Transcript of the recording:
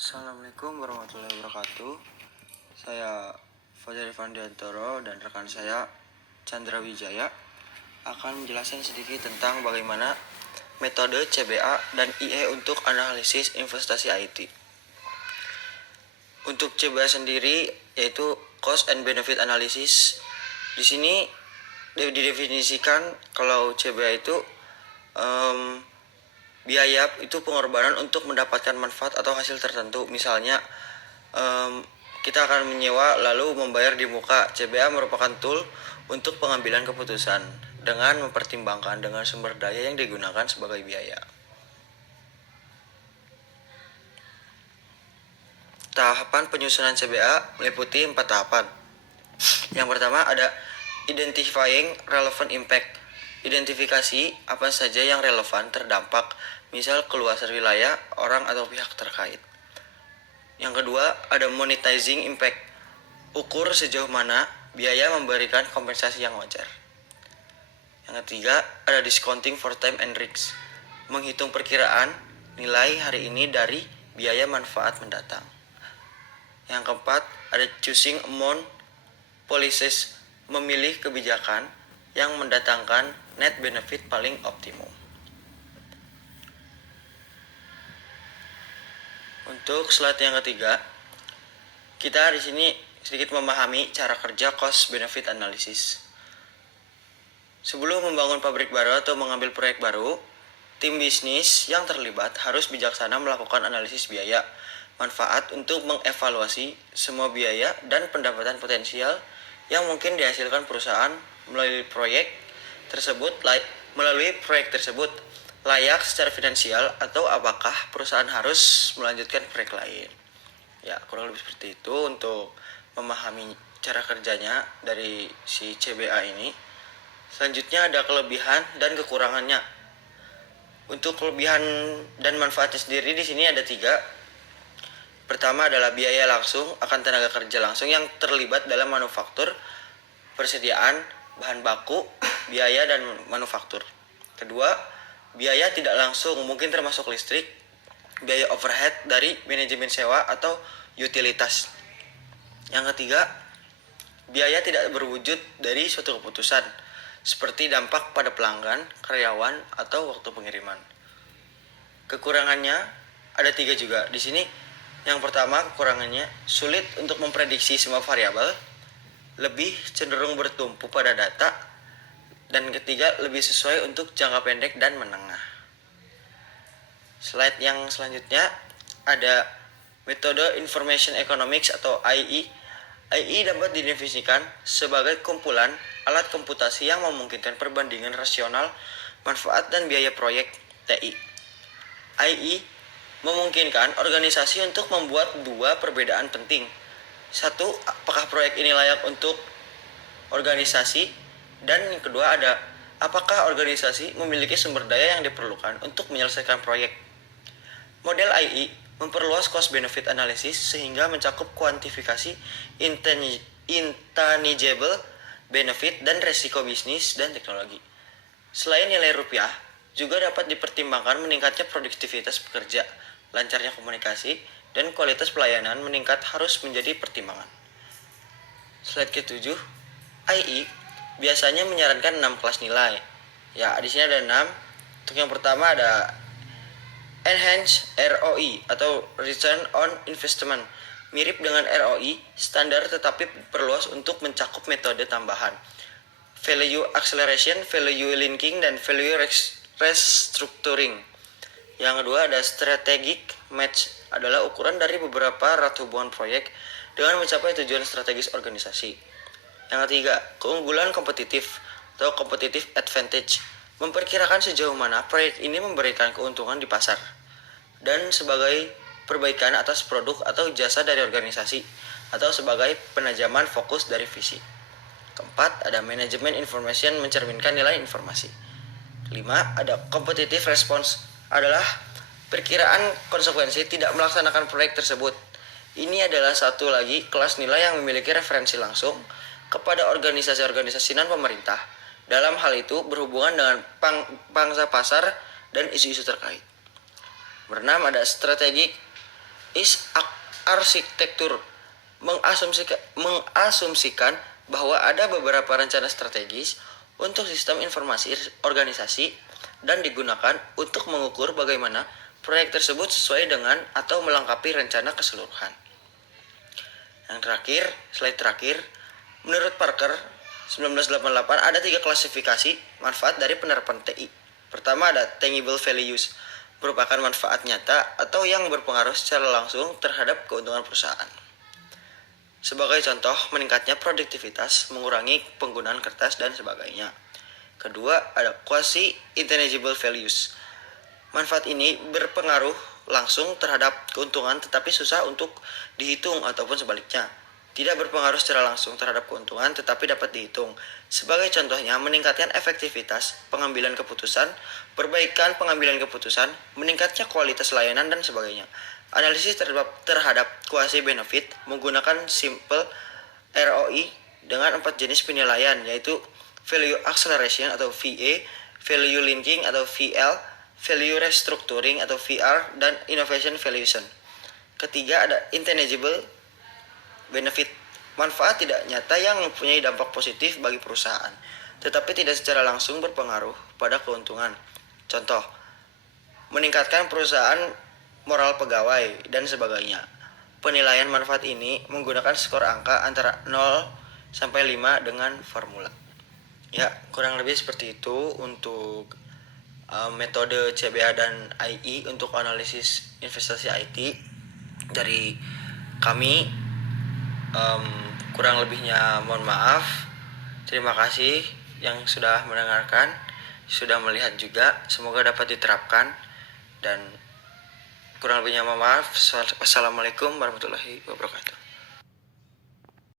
Assalamualaikum warahmatullahi wabarakatuh. Saya Fajar Irfandiantoro dan rekan saya Chandra Wijaya akan menjelaskan sedikit tentang bagaimana metode CBA dan IE untuk analisis investasi IT. Untuk CBA sendiri yaitu Cost and Benefit Analysis. Di sini didefinisikan kalau CBA itu biaya itu pengorbanan untuk mendapatkan manfaat atau hasil tertentu. Misalnya kita akan menyewa lalu membayar di muka. CBA merupakan tool untuk pengambilan keputusan dengan mempertimbangkan dengan sumber daya yang digunakan sebagai biaya. Tahapan penyusunan CBA meliputi 4 tahapan. Yang pertama ada identifying relevant impact. Identifikasi apa saja yang relevan terdampak, misal keluasan wilayah, orang atau pihak terkait. Yang kedua ada monetizing impact. Ukur sejauh mana biaya memberikan kompensasi yang wajar. Yang ketiga ada discounting for time and risks. Menghitung perkiraan nilai hari ini dari biaya manfaat mendatang. Yang keempat ada choosing among policies. Memilih kebijakan yang mendatangkan net benefit paling optimum. Untuk slide yang ketiga, kita di sini sedikit memahami cara kerja cost benefit analysis. Sebelum membangun pabrik baru atau mengambil proyek baru, tim bisnis yang terlibat harus bijaksana melakukan analisis biaya manfaat untuk mengevaluasi semua biaya dan pendapatan potensial yang mungkin dihasilkan perusahaan melalui proyek tersebut layak secara finansial atau apakah perusahaan harus melanjutkan proyek lain. Ya, kurang lebih seperti itu untuk memahami cara kerjanya dari si CBA ini. Selanjutnya ada kelebihan dan kekurangannya. Untuk kelebihan dan manfaatnya sendiri di sini ada 3. Pertama adalah biaya langsung akan tenaga kerja langsung yang terlibat dalam manufaktur, persediaan bahan baku, biaya dan manufaktur. Kedua, biaya tidak langsung mungkin termasuk listrik, biaya overhead dari manajemen sewa atau utilitas. Yang ketiga, biaya tidak berwujud dari suatu keputusan, seperti dampak pada pelanggan, karyawan, atau waktu pengiriman. Kekurangannya ada 3 juga. Di sini yang pertama kekurangannya sulit untuk memprediksi semua variabel, lebih cenderung bertumpu pada data, dan ketiga lebih sesuai untuk jangka pendek dan menengah. Slide yang selanjutnya ada metode Information Economics atau IE. IE dapat didefinisikan sebagai kumpulan alat komputasi yang memungkinkan perbandingan rasional manfaat dan biaya proyek TI. IE memungkinkan organisasi untuk membuat 2 perbedaan penting. 1, apakah proyek ini layak untuk organisasi, dan yang kedua ada apakah organisasi memiliki sumber daya yang diperlukan untuk menyelesaikan proyek. Model IE memperluas cost benefit analysis sehingga mencakup kuantifikasi intangible benefit dan resiko bisnis dan teknologi. Selain nilai rupiah, juga dapat dipertimbangkan meningkatnya produktivitas pekerja, lancarnya komunikasi, dan kualitas pelayanan meningkat harus menjadi pertimbangan. Slide ke-7, IE biasanya menyarankan 6 kelas nilai. Ya, di sini ada 6. Untuk yang pertama ada Enhanced ROI atau Return on Investment. Mirip dengan ROI standar tetapi perluas untuk mencakup metode tambahan. Value Acceleration, Value Linking, dan Value Restructuring. Yang kedua ada Strategic Match, adalah ukuran dari beberapa hubungan proyek dengan mencapai tujuan strategis organisasi. Yang ketiga, keunggulan kompetitif atau Competitive Advantage, memperkirakan sejauh mana proyek ini memberikan keuntungan di pasar dan sebagai perbaikan atas produk atau jasa dari organisasi atau sebagai penajaman fokus dari visi. Keempat, ada Management Information, mencerminkan nilai informasi. Kelima, ada Competitive Response, adalah perkiraan konsekuensi tidak melaksanakan proyek tersebut. Ini adalah satu lagi kelas nilai yang memiliki referensi langsung kepada organisasi-organisasi non-pemerintah. Dalam hal itu berhubungan dengan pangsa pasar dan isu-isu terkait. Bernama ada Strategic arsitektur mengasumsikan bahwa ada beberapa rencana strategis untuk sistem informasi organisasi dan digunakan untuk mengukur bagaimana proyek tersebut sesuai dengan atau melengkapi rencana keseluruhan. Yang terakhir, slide terakhir, menurut Parker 1988 ada 3 klasifikasi manfaat dari penerapan TI. Pertama ada tangible values, merupakan manfaat nyata atau yang berpengaruh secara langsung terhadap keuntungan perusahaan. Sebagai contoh, meningkatnya produktivitas, mengurangi penggunaan kertas, dan sebagainya. Kedua, ada quasi-intangible values. Manfaat ini berpengaruh langsung terhadap keuntungan tetapi susah untuk dihitung ataupun sebaliknya. Tidak berpengaruh secara langsung terhadap keuntungan tetapi dapat dihitung. Sebagai contohnya, meningkatkan efektivitas pengambilan keputusan, perbaikan pengambilan keputusan, meningkatnya kualitas layanan, dan sebagainya. Analisis terhadap quasi benefit menggunakan simple ROI dengan 4 jenis penilaian, yaitu value acceleration atau VA, value linking atau VL, value restructuring atau VR, dan innovation valuation. Ketiga ada intangible benefit, manfaat tidak nyata yang mempunyai dampak positif bagi perusahaan, tetapi tidak secara langsung berpengaruh pada keuntungan. Contoh, meningkatkan perusahaan, moral pegawai, dan sebagainya. Penilaian manfaat ini menggunakan skor angka antara 0 sampai 5 dengan formula. Ya, kurang lebih seperti itu untuk metode CBA dan AI untuk analisis investasi IT dari kami. Kurang lebihnya mohon maaf. Terima kasih yang sudah mendengarkan, sudah melihat juga. Semoga dapat diterapkan, dan kurang lebihnya mohon maaf. Wassalamualaikum warahmatullahi wabarakatuh.